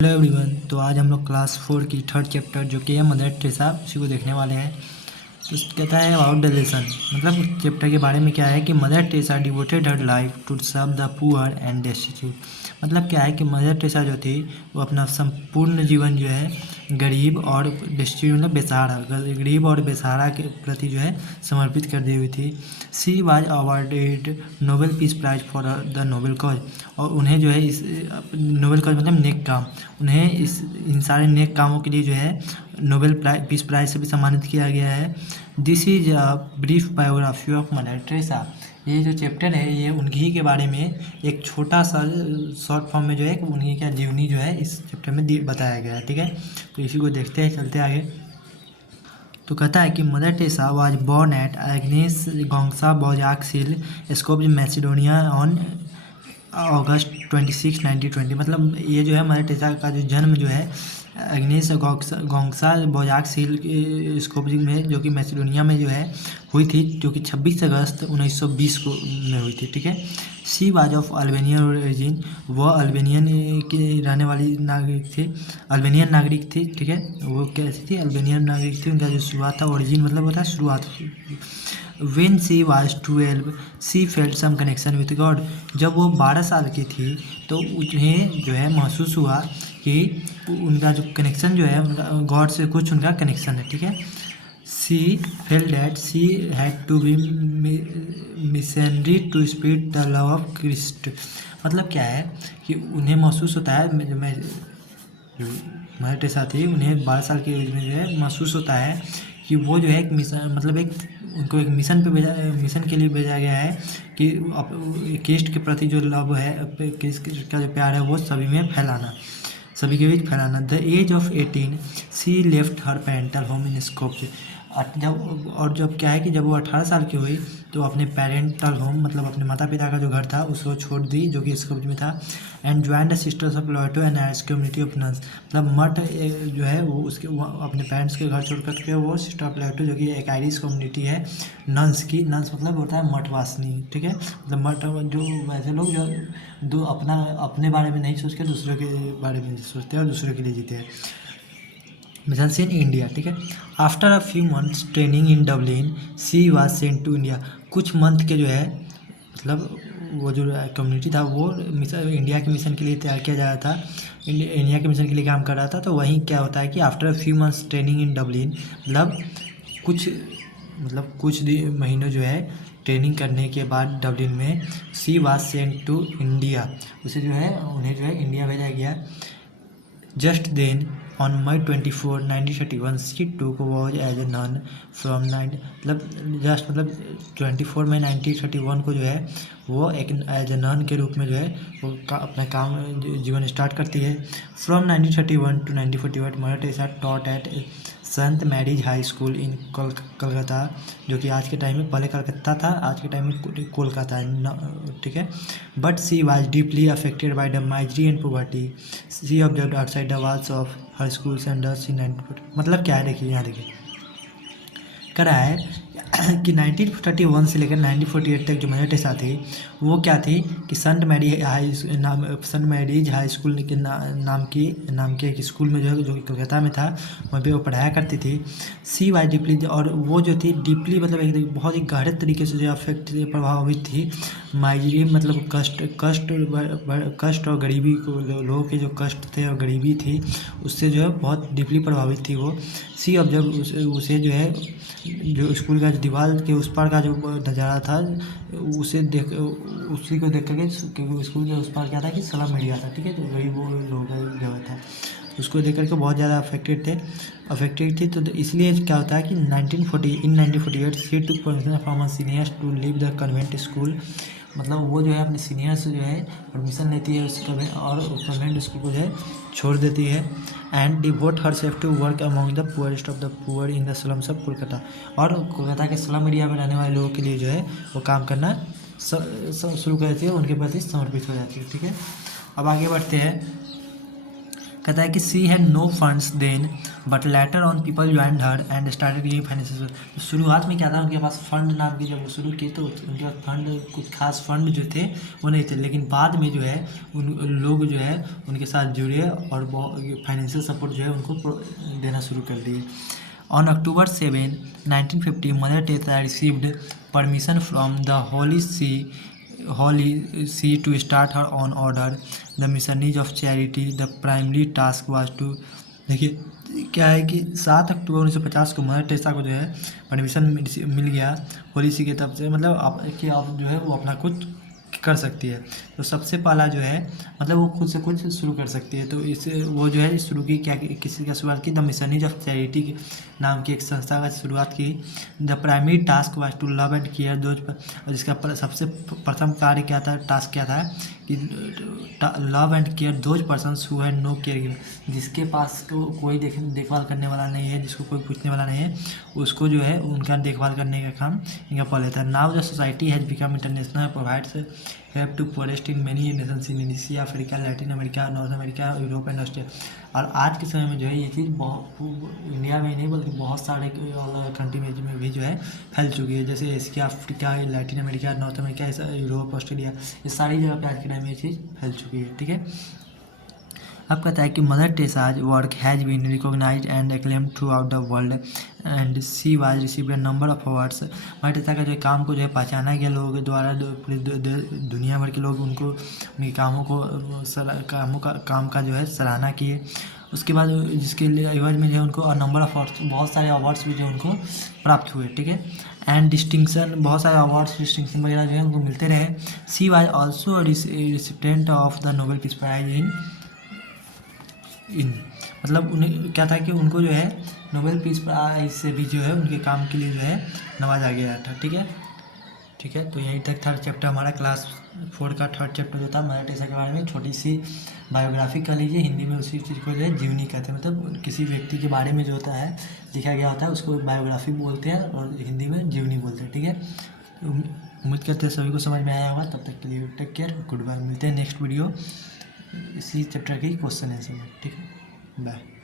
Hello everyone. तो आज हम लोग क्लास 4 की थर्ड चैप्टर जो कि है मदर टेरेसा उसी को देखने वाले हैं। तो कहता है अबाउट द लेसन, मतलब चैप्टर के बारे में क्या है कि Mother Teresa devoted her life to serve the poor and destitute. मतलब क्या है कि मदर टेरेसा जो थी वो अपना संपूर्ण जीवन जो है गरीब और डेस्टिट्यूट मतलब बेसहारा, गरीब और बेसहारा के प्रति जो है समर्पित कर दी हुई थी। She was awarded Nobel Peace Prize for the Nobel cause, और उन्हें जो है इस नोबेल कॉज मतलब नेक काम, उन्हें इन सारे नेक कामों के लिए जो है नोबेल पीस प्राइज से भी सम्मानित किया गया है। This is a brief biography of mother Teresa. ये जो चैप्टर है ये उन्हीं के बारे में एक छोटा सा शॉर्ट फॉर्म में जो है उन्हीं का जीवनी जो है इस चैप्टर में बताया गया है। ठीक है, तो इसी को देखते हैं, चलते आगे। तो कहता है कि Mother Teresa was born at Agnes Gonxha Bojaxhiu Skopje Macedonia on August 26, 1920। मतलब ये जो है मदर टेरेसा का जो जन्म जो है एग्नेस गोंगसा बोजाक्सिल स्कोप में जो कि मैसिडोनिया में जो है हुई थी, जो कि 26 अगस्त 1920 को में हुई थी। ठीक है, she was of Albanian origin, वह अल्बेनियन की रहने वाली नागरिक थी, अल्बेनियन नागरिक थी। ठीक है, वो कैसी थी, अल्बेनियन नागरिक थी। उनका जो शुरुआत था, ओरिजिन मतलब होता है शुरुआत। When she was 12, she felt some connection with God। जब वो 12 साल की थी तो उन्हें जो है महसूस हुआ कि उनका जो कनेक्शन जो है गॉड से कुछ उनका कनेक्शन है। ठीक है, she felt that she had to be missionary to spread the love of Christ. मतलब क्या है कि उन्हें महसूस होता है, मैं मदर टेरेसा थी, उन्हें 12 साल की एज में जो है महसूस होता है कि वो जो है एक मिशन, मतलब एक उनको एक मिशन पे भेजा, मिशन के लिए भेजा गया है कि क्रिस्ट के प्रति जो लव है, क्रिस्ट का जो प्यार है वो सभी में फैलाना, सभी के बीच फैलाना। The age of 18 she left her parental home in Skopje. जब क्या है कि जब वो 18 साल की हुई तो अपने पेरेंटल होम मतलब अपने माता पिता का जो घर था उसको छोड़ दी, जो कि स्कोप में था। And join the sisters of Loreto and Irish community of nuns. मतलब मठ जो है वो उसके अपने पेरेंट्स के घर छोड़ करके वो सिस्टर ऑफ लोयटो जो कि एक आयरिश कम्युनिटी है नन्स की, नन्स मतलब होता है मठवासिनी। ठीक है, मतलब मठ जो वैसे लोग जो दो अपने बारे में नहीं सोच के दूसरों के बारे में सोचते हैं और दूसरों के लिए जीते हैं। Mission in India. ठीक है, after a few months training in Dublin she was sent to India. कुछ मंथ के जो है मतलब वो जो कम्युनिटी था वो मिशन इंडिया के मिशन के लिए तैयार किया जा रहा था, इंडिया के मिशन के लिए काम कर रहा था। तो वहीं क्या होता है कि after a few months training in Dublin कुछ महीनों जो है ट्रेनिंग करने के बाद डबलिन में she was sent to India, उसे जो है उन्हें जो है इंडिया भेजा गया। Just then, on May 24, 1931, she took vows as a nun from 9 मतलब जस्ट मतलब 24 मई 1931 को जो है वो एक एज ए नन के रूप में जो है वो अपना काम जीवन स्टार्ट करती है। From 1931 to 1948 Mother Teresa taught at Saint Mary's high school in Calcutta, जो कि आज के टाइम में, पहले कलकत्ता था, आज के टाइम में कोलकाता है। ठीक है, but she was deeply affected by the misery and poverty. She observed outside the walls of her schools and she 1940। मतलब क्या है, देखिए यहाँ देखिए करा है कि 1931 से लेकर 1948 तक जो मदर टेरेसा थी वो क्या थी कि संत मैरिज हाई स्कूल के नाम के एक स्कूल में जो कि कलकत्ता में था, वहाँ पे वो पढ़ाया करती थी। सी वाई डीपली, और वो जो थी डीपली मतलब एक बहुत ही गहरे तरीके से जो अफेक्ट प्रभावित थी माइजरी मतलब कष्ट और गरीबी को, लोगों के जो कष्ट थे और गरीबी थी उससे जो है बहुत डीपली प्रभावित थी वो। सी ऑब्जर्व उसे जो है जो स्कूल का जो दीवार के उस पार का जो नज़ारा था उसी को देख करके, क्योंकि स्कूल के उस पार क्या था कि स्लम एरिया था। ठीक है, तो वही वो लोगों का जगह था, उसको देख करके बहुत ज़्यादा अफेक्टेड थी। तो इसलिए क्या होता है कि 1948 she took permission from seniors to leave the convent school. मतलब वो जो है अपने सीनियर से जो है परमिशन लेती है उस और कन्वेंट स्कूल को जो है छोड़ देती है। And devote herself to work among the poorest of the poor in the slums of Kolkata. और कोलकाता के स्लम एरिया में रहने वाले लोगों के लिए जो है वो काम करना शुरू कर देती है, उनके प्रति समर्पित हो जाती है। ठीक है, अब आगे बढ़ते हैं। कहता है कि she had no funds then but later on people joined her and started giving financial. शुरुआत में क्या था, उनके पास फंड नाम की जब वो शुरू किए तो उनके पास फंड, कुछ खास फंड जो थे वो नहीं थे, लेकिन बाद में जो है उन लोग जो है उनके साथ जुड़े और फाइनेंशियल सपोर्ट जो है उनको देना शुरू कर दिए। On October 7, 1950, Mother Teresa received permission from the Holy See to start her own order, the Missionaries of Charity. The primary task was to, देखिए क्या है कि 7 अक्टूबर 1950 को मदर टेरेसा को जो है परमिशन मिल गया होली सी की तरफ से, मतलब आप कि आप जो है वो अपना कुछ कर सकती है। तो सबसे पहला जो है मतलब वो खुद से कुछ शुरू कर सकती है, तो इसे वो जो है शुरू की क्या, किसी का शुरुआत की, द मिशनरीज ऑफ चैरिटी नाम की एक संस्था का शुरुआत की। The primary task was to love and care those, और जिसका सबसे प्रथम कार्य क्या था, टास्क क्या था कि love and care those persons who had no care giver, जिसके पास कोई देखभाल करने वाला नहीं है, जिसको कोई पूछने वाला नहीं है, उसको जो है उनका देखभाल करने का काम इनका पड़ लेता है। Now the society has become international, provides help to forest in many nations in Asia, Africa, Latin America, North America, Europe and Australia. और आज के समय में जो है ये चीज़ इंडिया में ही नहीं बल्कि बहुत सारे कंट्री में भी जो है फैल चुकी है, जैसे Asia, Africa, Latin America, North America, Europe, Australia, ये सारी जगह पे आज के टाइम में ये चीज़ फैल चुकी है। ठीक है, अब कहता है कि Mother Teresa's work has been recognised and acclaimed throughout the world and she was received a number of awards. Mother Teresa का जो काम को जो है पहचाना गया लोगों के द्वारा, दुनिया भर के लोग उनको उनके काम का जो है सराहना किए। उसके बाद जिसके लिए एवज में जो है उनको नंबर ऑफ अवार्ड्स, बहुत सारे अवार्ड्स भी जो है उनको प्राप्त हुए। ठीक है, एंड डिस्टिंक्शन, बहुत सारे अवार्ड्स डिस्टिंक्शन वगैरह जो है उनको मिलते रहे। She was also recipient of the Nobel Peace Prize in मतलब उन्हें क्या था कि उनको जो है नोबेल पीस प्राइज से भी जो है उनके काम के लिए जो है नवाजा गया था। ठीक है, तो यहीं तक थर्ड चैप्टर हमारा क्लास 4 का थर्ड चैप्टर होता है मदर टेरेसा के बारे में। छोटी सी बायोग्राफी कर लीजिए, हिंदी में उसी चीज़ को जो है जीवनी कहते हैं, मतलब किसी व्यक्ति के बारे में जो होता है लिखा गया होता है उसको बायोग्राफी बोलते हैं और हिंदी में जीवनी बोलते हैं। ठीक है, उम्मीद करते हैं सभी को समझ में आया होगा। तब तक के लिए टेक केयर, गुड बाय, मिलते हैं नेक्स्ट वीडियो इसी चैप्टर के क्वेश्चन आंसर में। ठीक है, बाय।